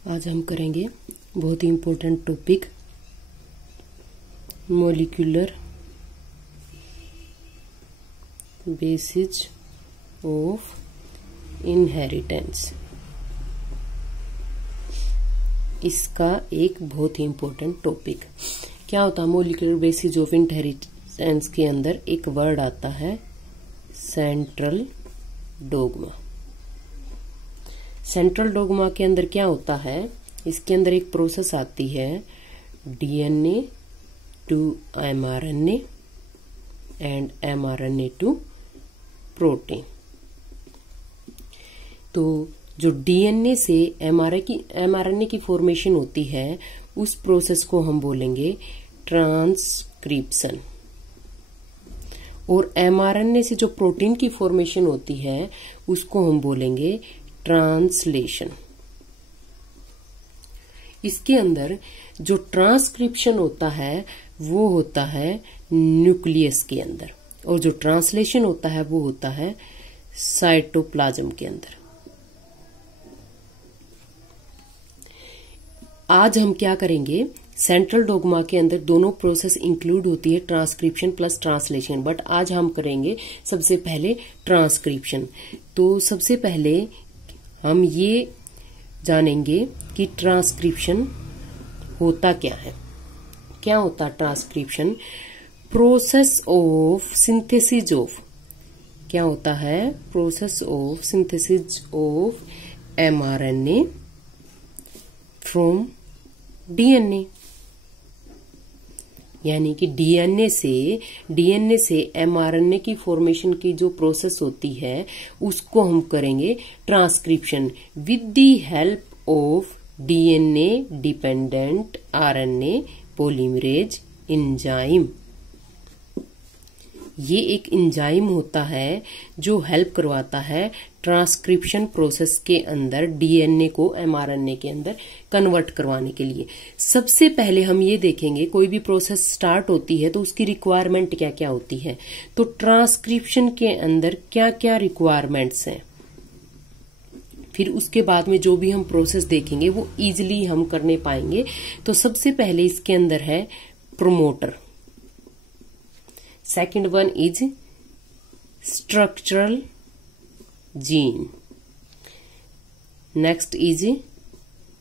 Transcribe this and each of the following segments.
आज हम करेंगे बहुत ही important topic molecular basis of inheritance. इसका एक बहुत ही इम्पोर्टेंट टॉपिक क्या होता है? मॉलिक्यूलर बेसिस ऑफ इनहेरिटेंस के अंदर एक वर्ड आता है सेंट्रल डोग्मा। सेंट्रल डोग्मा के अंदर क्या होता है? इसके अंदर एक प्रोसेस आती है DNA to mRNA and mRNA to protein. तो जो डीएनए से एमआरएनए की फॉर्मेशन होती है उस प्रोसेस को हम बोलेंगे ट्रांसक्रिप्शन, और एमआरएनए से जो प्रोटीन की फॉर्मेशन होती है उसको हम बोलेंगे ट्रांसलेशन। इसके अंदर जो ट्रांसक्रिप्शन होता है वो होता है न्यूक्लियस के अंदर, और जो ट्रांसलेशन होता है वो होता है साइटोप्लाज्म के अंदर। आज हम क्या करेंगे? सेंट्रल डोग्मा के अंदर दोनों प्रोसेस इंक्लूड होती है, ट्रांसक्रिप्शन प्लस ट्रांसलेशन, बट आज हम करेंगे सबसे पहले ट्रांसक्रिप्शन। तो सबसे पहले हम ये जानेंगे कि ट्रांसक्रिप्शन होता क्या है। क्या होता है transcription? Process of synthesis of, क्या होता है? Process of synthesis of mRNA from DNA. यानी कि डीएनए से एमआरएनए की फॉर्मेशन की जो प्रोसेस होती है उसको हम करेंगे transcription with the help of DNA dependent RNA polymerase enzyme. ये एक एंजाइम होता है जो हेल्प करवाता है ट्रांसक्रिप्शन प्रोसेस के अंदर डीएनए को एमआरएनए के अंदर कन्वर्ट करवाने के लिए। सबसे पहले हम ये देखेंगे कोई भी प्रोसेस स्टार्ट होती है तो उसकी रिक्वायरमेंट क्या क्या होती है। तो ट्रांसक्रिप्शन के अंदर क्या क्या रिक्वायरमेंट्स हैं, फिर उसके बाद में जो भी हम प्रोसेस देखेंगे वो इजिली हम करने पाएंगे। तो सबसे पहले इसके अंदर है promoter, second one is structural gene, next is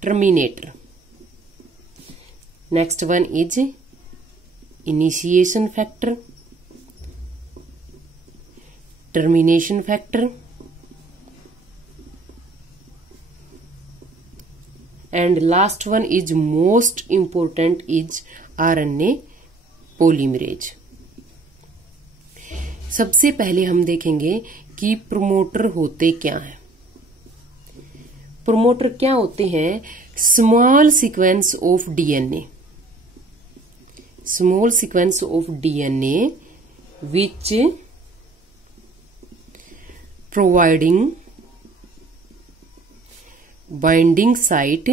terminator, next one is initiation factor, termination factor, and last one is most important is RNA polymerase. सबसे पहले हम देखेंगे कि प्रमोटर होते क्या हैं। प्रमोटर क्या होते हैं? Small sequence of DNA, small sequence of DNA which providing binding site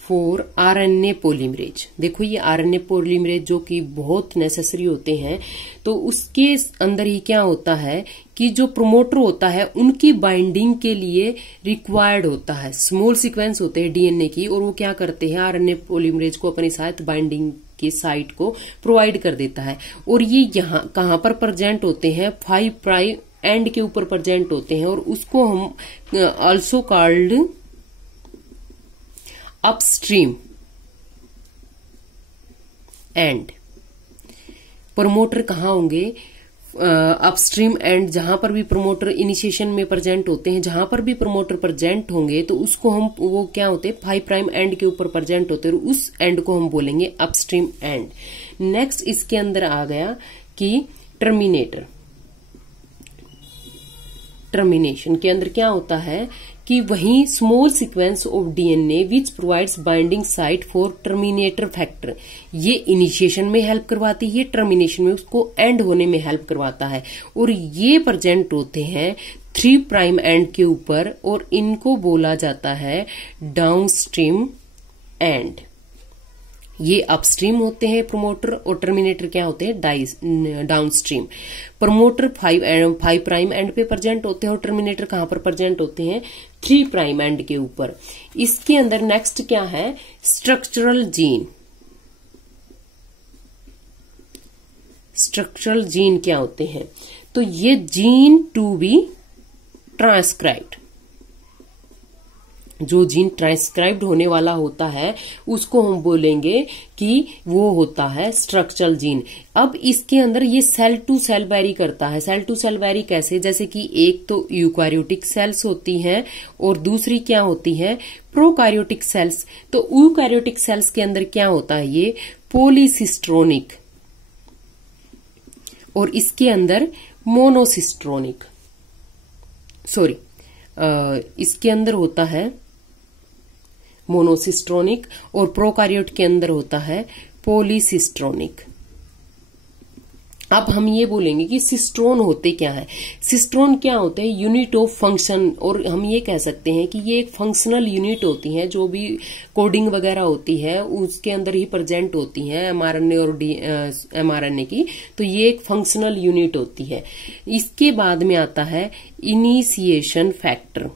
for RNA polymerase. देखो ये आरएनए पॉलीमरेज जो कि बहुत नेसेसरी होते हैं, तो उसके अंदर ही क्या होता है कि जो प्रमोटर होता है उनकी बाइंडिंग के लिए रिक्वायर्ड होता है। स्मॉल सीक्वेंस होते हैं डीएनए की, और वो क्या करते हैं? आरएनए पॉलीमरेज को अपने साथ बाइंडिंग की साइट को प्रोवाइड कर देता है। और ये यहाँ कहाँ पर प्रेजेंट होते हैं? 5 प्राइम एंड के ऊपर प्रेजेंट होते हैं, और उसको हम also called upstream and. Promoter कहाँ होंगे? अपस्ट्रीम एंड, जहां पर भी प्रमोटर इनिशिएशन में प्रेजेंट होते हैं, जहां पर भी प्रमोटर प्रेजेंट होंगे तो उसको हम, वो क्या होते हैं? 5 प्राइम एंड के ऊपर प्रेजेंट होते हैं, और उस एंड को हम बोलेंगे अपस्ट्रीम एंड। नेक्स्ट इसके अंदर आ गया कि टर्मिनेटर। टर्मिनेशन के अंदर क्या होता है कि वही small sequence of DNA which provides binding site for terminator factor. ये इनिशिएशन में हेल्प करवाती है, टर्मिनेशन में उसको एंड होने में हेल्प करवाता है, और ये प्रेजेंट होते हैं 3 प्राइम एंड के ऊपर, और इनको बोला जाता है डाउनस्ट्रीम एंड। ये अपस्ट्रीम होते हैं प्रमोटर, और टर्मिनेटर क्या होते हैं डाउनस्ट्रीम। प्रमोटर 5 प्राइम एंड पे प्रेजेंट होते हैं और टर्मिनेटर कहां पर प्रेजेंट होते हैं, 3 प्राइम एंड के ऊपर। इसके अंदर नेक्स्ट क्या है, स्ट्रक्चरल जीन। स्ट्रक्चरल जीन क्या होते हैं, तो ये जीन टू बी ट्रांसक्राइब्ड, जो जीन ट्रांसक्राइब्ड होने वाला होता है उसको हम बोलेंगे कि वो होता है स्ट्रक्चरल जीन। अब इसके अंदर ये सेल टू सेल वेरी करता है। सेल टू सेल वेरी कैसे, जैसे कि एक तो यूकैरियोटिक सेल्स होती हैं और दूसरी क्या होती है, प्रोकैरियोटिक सेल्स। तो यूकैरियोटिक सेल्स के अंदर क्या होता है, ये पॉलीसिस्ट्रोनिक, और इसके अंदर मोनोसिस्ट्रोनिक, इसके अंदर होता है मोनोसिस्ट्रोनिक और प्रोकैरियोट के अंदर होता है पॉलीसिस्ट्रोनिक। अब हम ये बोलेंगे कि सिस्ट्रोन होते क्या है। सिस्ट्रोन क्या होते हैं, यूनिट ऑफ फंक्शन, और हम ये कह सकते हैं कि ये एक फंक्शनल यूनिट होती है, जो भी कोडिंग वगैरह होती है उसके अंदर ही प्रेजेंट होती है एमआरएनए और एमआरएनए की, तो ये एक फंक्शनल यूनिट होती है। इसके बाद में आता है इनिशिएशन फैक्टर,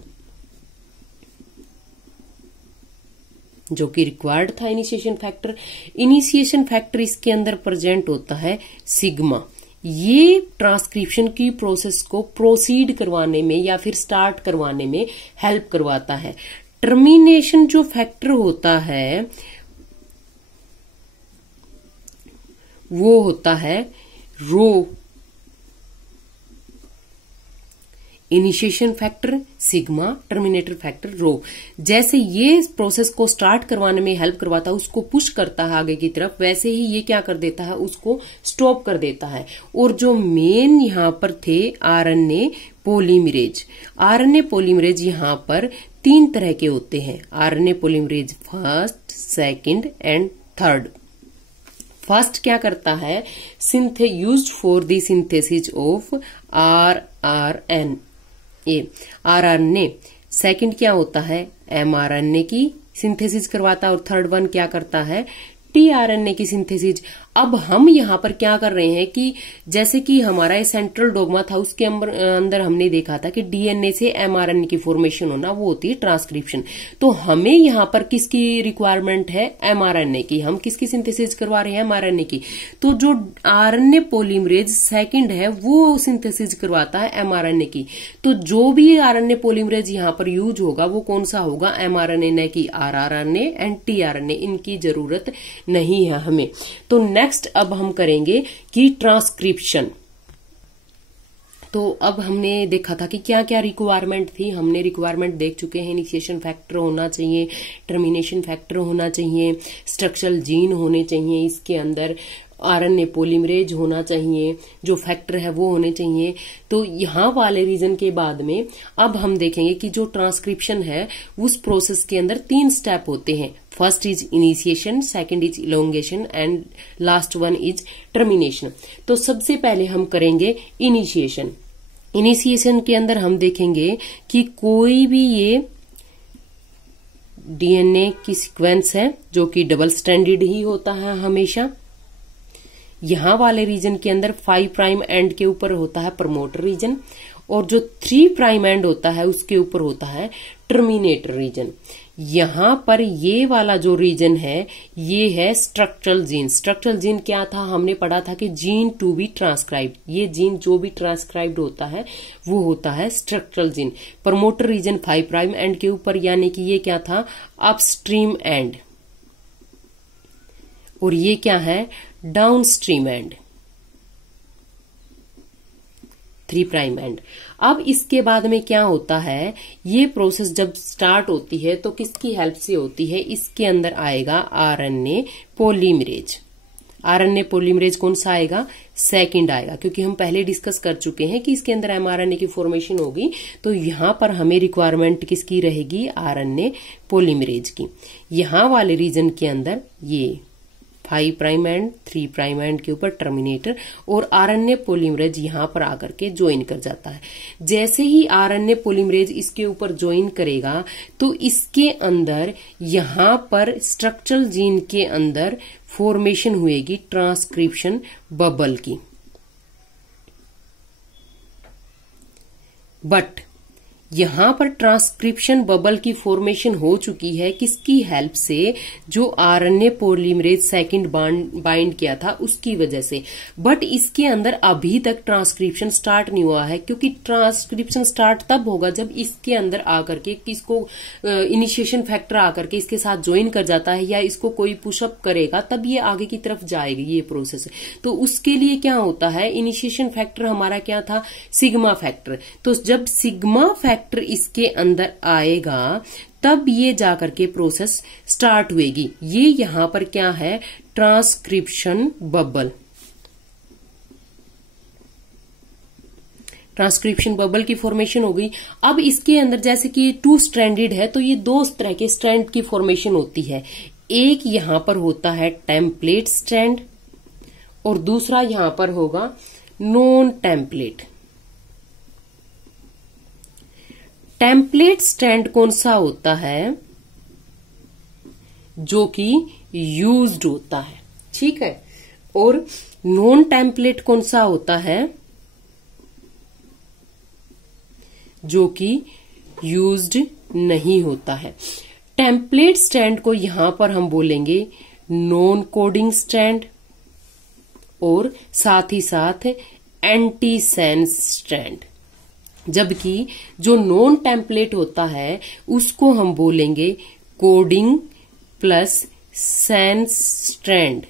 जो कि रिक्वायर्ड था इनिशिएशन फैक्टर। इनिशिएशन फैक्टर इसके अंदर प्रेजेंट होता है सिग्मा। ये ट्रांसक्रिप्शन की प्रोसेस को प्रोसीड करवाने में या फिर स्टार्ट करवाने में हेल्प करवाता है। टर्मिनेशन जो फैक्टर होता है वो होता है rho. Initiation factor sigma, terminator factor rho. जैसे ये प्रोसेस को स्टार्ट करवाने में हेल्प करवाता है, उसको पुश करता है आगे की तरफ, वैसे ही ये क्या कर देता है, उसको स्टॉप कर देता है। और जो मेन यहां पर थे आरएनए पॉलीमरेज, आरएनए पॉलीमरेज यहां पर 3 तरह के होते हैं। RNA polymerase first, second and third. First क्या करता है, used for the synthesis of RNA. Second क्या होता है, एमआरएनए की सिंथेसिस करवाता है, और थर्ड वन क्या करता है, टीआरएनए की सिंथेसिस। अब हम यहां पर क्या कर रहे हैं कि जैसे कि हमारा ये सेंट्रल डोग्मा था, उसके अंदर हमने देखा था कि डीएनए से एमआरएनए की फॉर्मेशन होना, वो होती है ट्रांसक्रिप्शन। तो हमें यहां पर किसकी रिक्वायरमेंट है, एमआरएनए की। हम किसकी सिंथेसिस करवा रहे हैं, एमआरएनए की। तो जो आरएनए पॉलीमरेज सेकंड है वो सिंथेसिस करवाता है एमआरएनए की। तो जो भी आरएनए पॉलीमरेज यहां पर यूज होगा वो कौन सा होगा, एमआरएनए की आरआरएनए एंड टीआरएनए, इनकी जरूरत नहीं है हमें। तो नेक्स्ट अब हम करेंगे कि ट्रांसक्रिप्शन। तो अब हमने देखा था कि क्या क्या रिक्वायरमेंट थी, हमने रिक्वायरमेंट देख चुके हैं। इनिशिएशन फैक्टर होना चाहिए, टर्मिनेशन फैक्टर होना चाहिए, स्ट्रक्चरल जीन होने चाहिए, इसके अंदर आरएनए पॉलीमरेज होना चाहिए, जो फैक्टर है वो होने चाहिए। तो यहां वाले रीजन के बाद में अब हम देखेंगे कि जो ट्रांसक्रिप्शन है उस प्रोसेस के अंदर 3 स्टेप होते हैं। First is initiation, second is elongation and last one is termination. तो सबसे पहले हम करेंगे इनिशिएशन। इनिशिएशन के अंदर हम देखेंगे कि कोई भी ये डीएनए की सीक्वेंस है जो कि डबल स्ट्रैंडेड ही होता है हमेशा। यहां वाले रीजन के अंदर 5 प्राइम एंड के ऊपर होता है प्रमोटर रीजन, और जो 3 प्राइम एंड होता है उसके ऊपर होता है टर्मिनेटर रीजन। यहां पर ये वाला जो रीजन है ये है स्ट्रक्चरल जीन। स्ट्रक्चरल जीन क्या था, हमने पढ़ा था कि जीन टू बी ट्रांसक्राइब्ड। ये जीन जो भी ट्रांसक्राइब्ड होता है वो होता है structural gene. Promoter region 5 prime end के ऊपर, यानी कि ये क्या था, अपस्ट्रीम एंड, और ये क्या है, डाउनस्ट्रीम एंड, 3 प्राइम एंड। अब इसके बाद में क्या होता है, ये प्रोसेस जब स्टार्ट होती है तो किसकी हेल्प से होती है, इसके अंदर आएगा आरएनए पॉलीमरेज। आरएनए पॉलीमरेज कौन सा आएगा, सेकंड आएगा, क्योंकि हम पहले डिस्कस कर चुके हैं कि इसके अंदर एमआरएनए की फॉर्मेशन होगी। तो यहां पर हमें रिक्वायरमेंट किसकी रहेगी, आरएनए पॉलीमरेज की। यहां वाले रीजन के अंदर ये 5 प्राइम एंड 3 प्राइम एंड के ऊपर टर्मिनेटर, और आरएनए पॉलीमरेज यहां पर आकर के ज्वाइन कर जाता है। जैसे ही आरएनए पॉलीमरेज इसके ऊपर ज्वाइन करेगा तो इसके अंदर यहां पर स्ट्रक्चरल जीन के अंदर फॉर्मेशन हुएगी ट्रांसक्रिप्शन बबल की। बट यहां पर ट्रांसक्रिप्शन बबल की फॉर्मेशन हो चुकी है किसकी हेल्प से, जो आरएनए पॉलीमरेज सेकंड बाइंड किया था उसकी वजह से। बट इसके अंदर अभी तक ट्रांसक्रिप्शन स्टार्ट नहीं हुआ है, क्योंकि ट्रांसक्रिप्शन स्टार्ट तब होगा जब इसके अंदर आकर के किसको इनिशिएशन फैक्टर आकर के इसके साथ ज्वाइन कर जाता है, या इसको कोई पुशअप करेगा, तब ये आगे की तरफ जाएगी ये प्रोसेस। तो उसके लिए क्या होता है, इनिशिएशन फैक्टर हमारा क्या था, सिग्मा फैक्टर। तो जब सिग्मा फैक्टर इसके अंदर आएगा तब ये जाकर के प्रोसेस स्टार्ट हुएगी। ये यहां पर क्या है, ट्रांसक्रिप्शन बबल। ट्रांसक्रिप्शन बबल की फॉर्मेशन हो गई। अब इसके अंदर जैसे कि 2 स्ट्रैंडेड है तो ये 2 तरह के स्ट्रैंड की फॉर्मेशन होती है। एक यहां पर होता है टेम्पलेट स्ट्रैंड और दूसरा यहां पर होगा नॉन टेम्पलेट। टेम्पलेट स्ट्रैंड कौन सा होता है, जो कि यूज्ड होता है, ठीक है। और नॉन टेम्पलेट कौन सा होता है, जो कि यूज्ड नहीं होता है। टेम्पलेट स्ट्रैंड को यहां पर हम बोलेंगे नॉन कोडिंग स्ट्रैंड, और साथ ही साथ एंटीसेंस स्ट्रैंड। जबकि जो नॉन टेम्पलेट होता है उसको हम बोलेंगे कोडिंग प्लस सेंस स्ट्रैंड।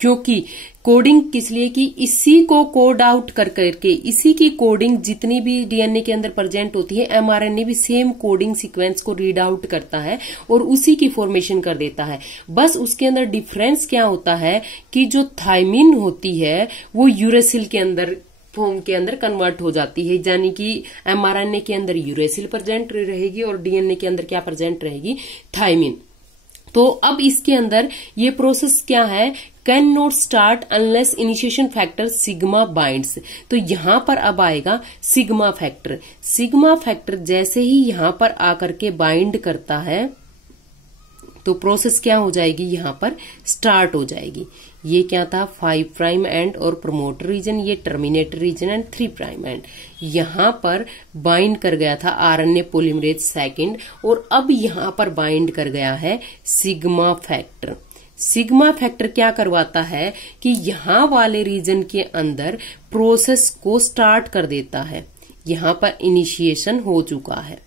क्योंकि कोडिंग किस लिए कि इसी को कोड आउट कर करके, इसी की कोडिंग जितनी भी डीएनए के अंदर प्रेजेंट होती है, एमआरएनए भी सेम कोडिंग सीक्वेंस को रीड आउट करता है और उसी की फॉर्मेशन कर देता है। बस उसके अंदर डिफरेंस क्या होता है कि जो थायमिन होती है वो यूरेसिल के अंदर फॉर्म के अंदर कन्वर्ट हो जाती है, यानी कि एमआरएनए के अंदर यूरेसिल प्रेजेंट रहेगी और डीएनए के अंदर क्या प्रेजेंट रहेगी, थायमिन। तो अब इसके अंदर ये प्रोसेस क्या है, can not start unless initiation factor sigma binds. तो यहां पर अब आएगा सिग्मा फैक्टर। सिग्मा फैक्टर जैसे ही यहां पर आकर के बाइंड करता है तो प्रोसेस क्या हो जाएगी, यहां पर स्टार्ट हो जाएगी। ये क्या था, 5 प्राइम एंड और प्रमोटर रीजन, ये terminator region end 3 prime end. यहां पर बाइंड कर गया था आरएनए पॉलीमरेज सेकंड, और अब यहां पर बाइंड कर गया है सिग्मा फैक्टर। सिग्मा फैक्टर क्या करवाता है कि यहां वाले रीजन के अंदर प्रोसेस को स्टार्ट कर देता है। यहां पर इनिशिएशन हो चुका है,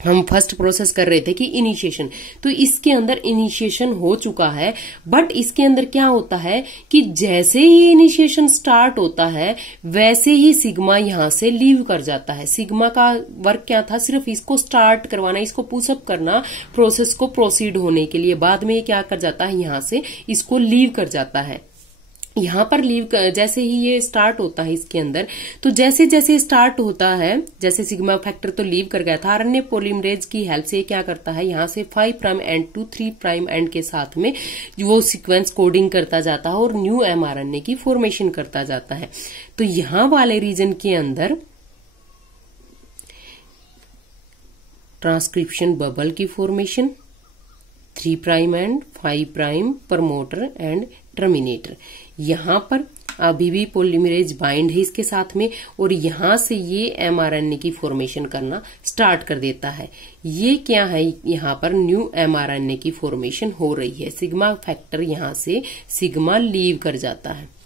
हम फर्स्ट प्रोसेस कर रहे थे कि इनिशिएशन, तो इसके अंदर इनिशिएशन हो चुका है। बट इसके अंदर क्या होता है कि जैसे ही इनिशिएशन स्टार्ट होता है वैसे ही सिग्मा यहां से लीव कर जाता है। सिग्मा का वर्क क्या था, सिर्फ इसको स्टार्ट करवाना, इसको पुशअप करना प्रोसेस को प्रोसीड होने के लिए। बाद में ये क्या कर जाता है, यहां से इसको लीव कर जाता है। यहां पर लीव जैसे ही ये स्टार्ट होता है इसके अंदर, तो जैसे जैसे स्टार्ट होता है, जैसे सिग्मा फैक्टर तो लीव कर गया था, आरएनए पॉलीमरेज की हेल्प से क्या करता है, यहां से 5 prime end to 3 prime end के साथ में वो सीक्वेंस कोडिंग करता जाता है और न्यू एमआरएनए की फॉर्मेशन करता जाता है। तो यहां वाले रीजन के अंदर ट्रांसक्रिप्शन बबल की formation, 3 prime and 5 prime promoter and terminator. यहां पर अभी भी पॉलीमरेज बाइंड है इसके साथ में, और यहां से ये एमआरएनए की फॉर्मेशन करना स्टार्ट कर देता है। ये क्या है, यहां पर न्यू एमआरएनए की फॉर्मेशन हो रही है। सिग्मा फैक्टर यहां से सिग्मा लीव कर जाता है।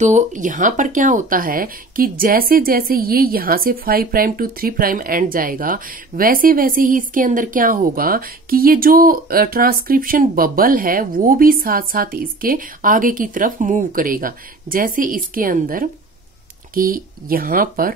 तो यहां पर क्या होता है कि जैसे जैसे ये यहां से 5 प्राइम टू 3 प्राइम एंड जाएगा, वैसे वैसे ही इसके अंदर क्या होगा कि ये जो ट्रांसक्रिप्शन बबल है वो भी साथ साथ इसके आगे की तरफ मूव करेगा। जैसे इसके अंदर कि यहां पर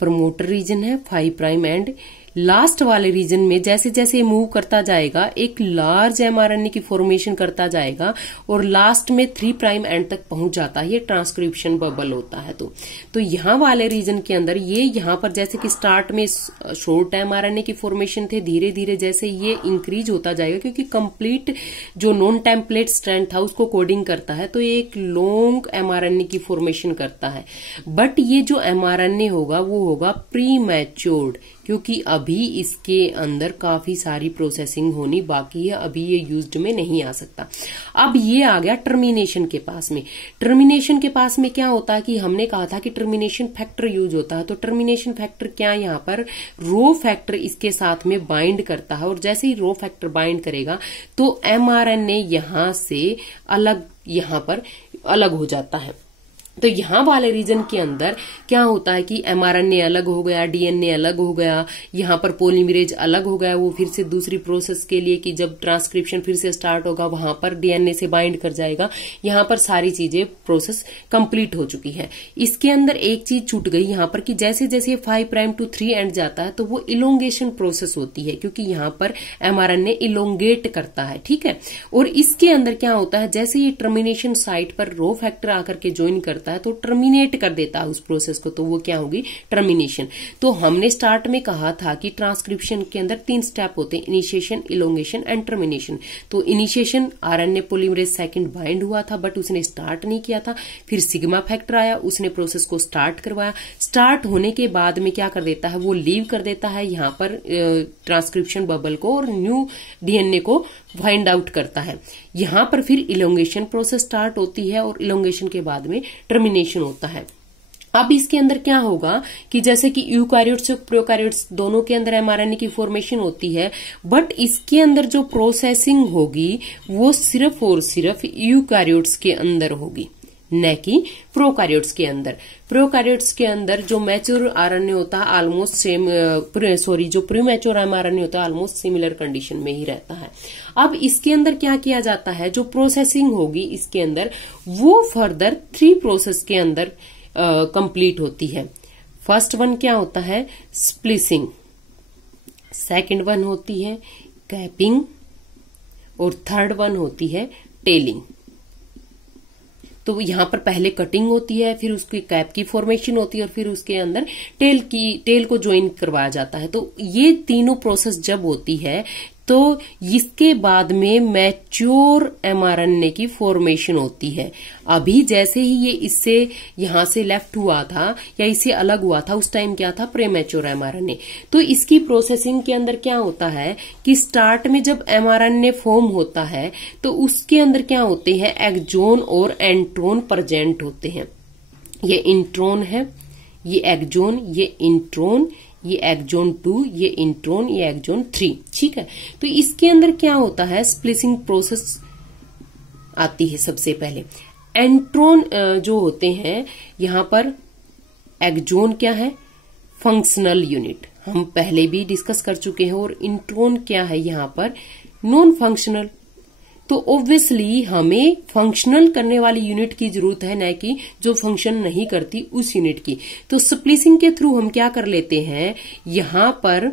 प्रमोटर रीजन है 5 प्राइम एंड, लास्ट वाले रीजन में जैसे जैसे मूव करता जाएगा एक लार्ज एमआरएनए की फॉर्मेशन करता जाएगा और लास्ट में 3 प्राइम एंड तक पहुंच जाता है। ये ट्रांसक्रिप्शन बबल होता है। तो यहाँ वाले रीजन के अंदर ये यहाँ पर जैसे कि स्टार्ट में शॉर्ट एमआरएनए की फॉर्मेशन थे, धीरे धीरे जैसे ये इंक्रीज होता जाएगा क्योंकि कंप्लीट जो नॉन टेम्पलेट स्ट्रैंड था उसको कोडिंग करता है, तो ये एक लॉन्ग एमआरएनए की फॉर्मेशन करता है। बट ये जो एमआरएनए होगा वो होगा प्री मैच्योर्ड, क्योंकि अभी इसके अंदर काफी सारी प्रोसेसिंग होनी बाकी है, अभी ये यूज्ड में नहीं आ सकता। अब ये आ गया टर्मिनेशन के पास में। टर्मिनेशन के पास में क्या होता है कि हमने कहा था कि टर्मिनेशन फैक्टर यूज होता है। तो टर्मिनेशन फैक्टर क्या, यहाँ पर रो फैक्टर इसके साथ में बाइंड करता है और जैसे ही रो फैक्टर बाइंड करेगा तो एमआरएनए यहां से अलग, यहां पर अलग हो जाता है। तो यहां वाले रीजन के अंदर क्या होता है कि एमआरएनए अलग हो गया, डीएनए अलग हो गया, यहां पर पॉलीमरेज अलग हो गया, वो फिर से दूसरी प्रोसेस के लिए कि जब ट्रांसक्रिप्शन फिर से स्टार्ट होगा वहां पर डीएनए से बाइंड कर जाएगा। यहां पर सारी चीजें प्रोसेस कंप्लीट हो चुकी है। इसके अंदर एक चीज छूट गई यहां पर कि जैसे जैसे 5 प्राइम टू 3 एंड जाता है तो वो इलोंगेशन प्रोसेस होती है, क्योंकि यहां पर एमआरएनए इलोंगेट करता है। ठीक है, और इसके अंदर क्या होता है, जैसे ये टर्मिनेशन साइट पर रो फैक्टर आकर के ज्वाइन करता है तो टर्मिनेट कर देता है उस प्रोसेस को, तो वो क्या होगी, टर्मिनेशन। तो हमने स्टार्ट में कहा था कि ट्रांसक्रिप्शन के अंदर 3 स्टेप होते हैं, इनिशिएशन, इलोंगेशन एंड टर्मिनेशन। तो initiation RNA polymerase second bind हुआ था बट उसने स्टार्ट नहीं किया था, फिर सिग्मा फैक्टर आया, उसने प्रोसेस को स्टार्ट करवाया। स्टार्ट होने के बाद में क्या कर देता है, वो लीव कर देता है यहाँ पर ट्रांसक्रिप्शन बबल को और न्यू डीएनए को फाइंड आउट करता है। यहां पर फिर इलोंगेशन प्रोसेस स्टार्ट होती है और इलोंगेशन के बाद में टर्मिनेशन होता है। अब इसके अंदर क्या होगा कि जैसे कि यूकैरियोट्स और प्रोकैरियोट्स दोनों के अंदर एमआरएनए की फॉर्मेशन होती है, बट इसके अंदर जो प्रोसेसिंग होगी वो सिर्फ और सिर्फ यूकैरियोट्स के अंदर होगी, न कि प्रोकैरियोट्स के अंदर। प्रोकैरियोट्स के अंदर जो मैच्योर आरएनए होता है ऑलमोस्ट सेम, जो प्रीमैच्योर एमआरएनए होता है ऑलमोस्ट सिमिलर कंडीशन में ही रहता है। अब इसके अंदर क्या किया जाता है, जो प्रोसेसिंग होगी इसके अंदर वो फर्दर 3 प्रोसेस के अंदर कंप्लीट होती है। फर्स्ट वन क्या होता है, स्प्लिसिंग, सेकंड वन होती है कैपिंग और थर्ड वन होती है टेलिंग। तो यहां पर पहले कटिंग होती है, फिर उसकी कैप की फॉर्मेशन होती है और फिर उसके अंदर टेल को ज्वाइन करवाया जाता है। तो ये तीनों प्रोसेस जब होती है तो इसके बाद में मैच्योर एमआरएनए की फॉर्मेशन होती है। अभी जैसे ही ये इससे यहां से लेफ्ट हुआ था या इससे अलग हुआ था उस टाइम क्या था, प्रीमैच्योर एमआरएनए। तो इसकी प्रोसेसिंग के अंदर क्या होता है कि स्टार्ट में जब एमआरएनए फॉर्म होता है तो उसके अंदर क्या होते हैं, एक्सोन और एंट्रोन प्रेजेंट होते हैं। ये इंट्रोन है, ये एक्सोन, ये इंट्रोन, ये एक्सोन 2, ये इंट्रोन, ये एक्सोन 3। ठीक है, तो इसके अंदर क्या होता है, स्प्लिसिंग प्रोसेस आती है सबसे पहले। एंट्रोन जो होते हैं यहां पर, एक्सोन क्या है, फंक्शनल यूनिट, हम पहले भी डिस्कस कर चुके हैं, और इंट्रोन क्या है यहां पर, नॉन फंक्शनल। तो ऑब्वियसली हमें फंक्शनल करने वाली यूनिट की जरूरत है, न कि जो फंक्शन नहीं करती उस यूनिट की। तो स्प्लिसिंग के थ्रू हम क्या कर लेते हैं, यहां पर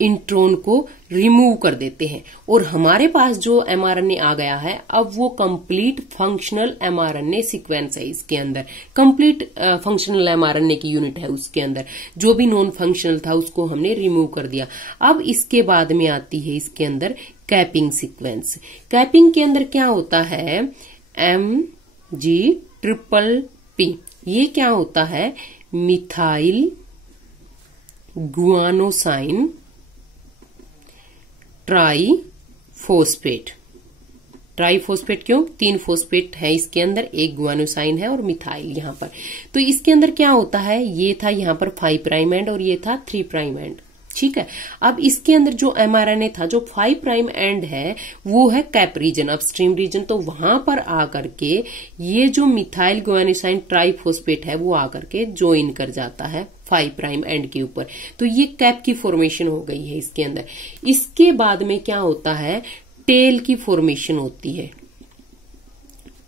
इंट्रोन को रिमूव कर देते हैं और हमारे पास जो एमआरएनए आ गया है अब वो कंप्लीट फंक्शनल एमआरएनए सीक्वेंस है। इसके अंदर कंप्लीट फंक्शनल एमआरएनए की यूनिट है, उसके अंदर जो भी नॉन फंक्शनल था उसको हमने रिमूव कर दिया। अब इसके बाद में आती है इसके अंदर कैपिंग सीक्वेंस। कैपिंग के अंदर क्या होता है, MG+P, ये क्या होता है, मिथाइल गुआनोसाइन ट्राइफॉस्फेट। ट्राइफॉस्फेट क्यों, 3 फॉस्फेट है इसके अंदर, एक गुआनोसाइन है और मिथाइल यहां पर। तो इसके अंदर क्या होता है, ये था यहां पर 5 प्राइम एंड और ये था 3 प्राइम एंड। ठीक है, अब इसके अंदर जो एमआरएनए था जो 5 प्राइम एंड है वो है कैप रीजन, अपस्ट्रीम रीजन। तो वहां पर आकर के ये जो मिथाइल गुआनोसाइन ट्राइफॉस्फेट है वो आकर के ज्वाइन कर जाता है 5 प्राइम एंड के ऊपर। तो ये कैप की फॉर्मेशन हो गई है इसके अंदर। इसके बाद में क्या होता है, टेल की फॉर्मेशन होती है,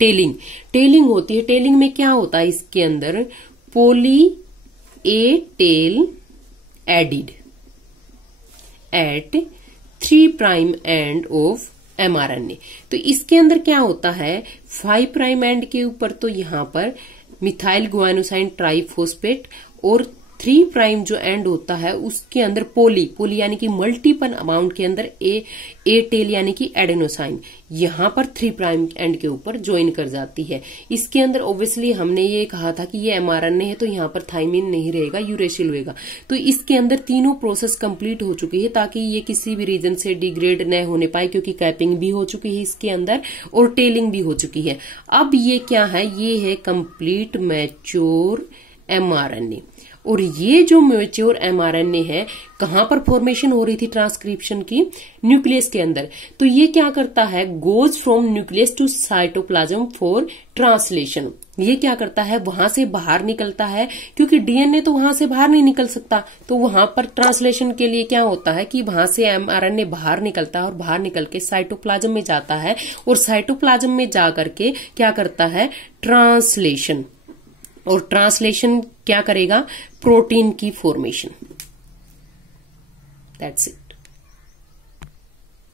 टेलिंग होती है। टेलिंग में क्या होता है, इसके अंदर poly A tail added at 3 prime end of mRNA। तो इसके अंदर क्या होता है, 5 प्राइम एंड के ऊपर तो यहां पर मिथाइल गुआनोसाइन ट्राइफॉस्फेट और 3 प्राइम जो एंड होता है उसके अंदर पोली यानी कि मल्टीपल अमाउंट के अंदर ए टेल यानी कि एडेनोसाइन यहां पर 3 प्राइम एंड के ऊपर ज्वाइन कर जाती है। इसके अंदर ऑब्वियसली हमने ये कहा था कि ये mRNA है तो यहां पर थाइमिन नहीं रहेगा, यूरेसिल होगा। तो इसके अंदर तीनों प्रोसेस कंप्लीट हो चुकी है ताकि ये किसी भी रीजन से डिग्रेड न होने पाए, क्योंकि कैपिंग भी हो चुकी है इसके अंदर और टेलिंग भी हो चुकी है। अब ये क्या है, ये है कंप्लीट मैच्योर mRNA। और ये जो मैच्योर mRNA है कहां पर फॉर्मेशन हो रही थी ट्रांसक्रिप्शन की, न्यूक्लियस के अंदर। तो ये क्या करता है, goes from nucleus to cytoplasm for translation. ये क्या करता है, वहां से बाहर निकलता है, क्योंकि डीएनए तो वहां से बाहर नहीं निकल सकता। तो वहां पर ट्रांसलेशन के लिए क्या होता है कि वहां से mRNA बाहर निकलता है और बाहर निकल के साइटोप्लाज्म में जाता है और साइटोप्लाज्म में जाकर के क्या करता है, ट्रांसलेशन। और ट्रांसलेशन क्या करेगा, प्रोटीन की फॉर्मेशन। That's it.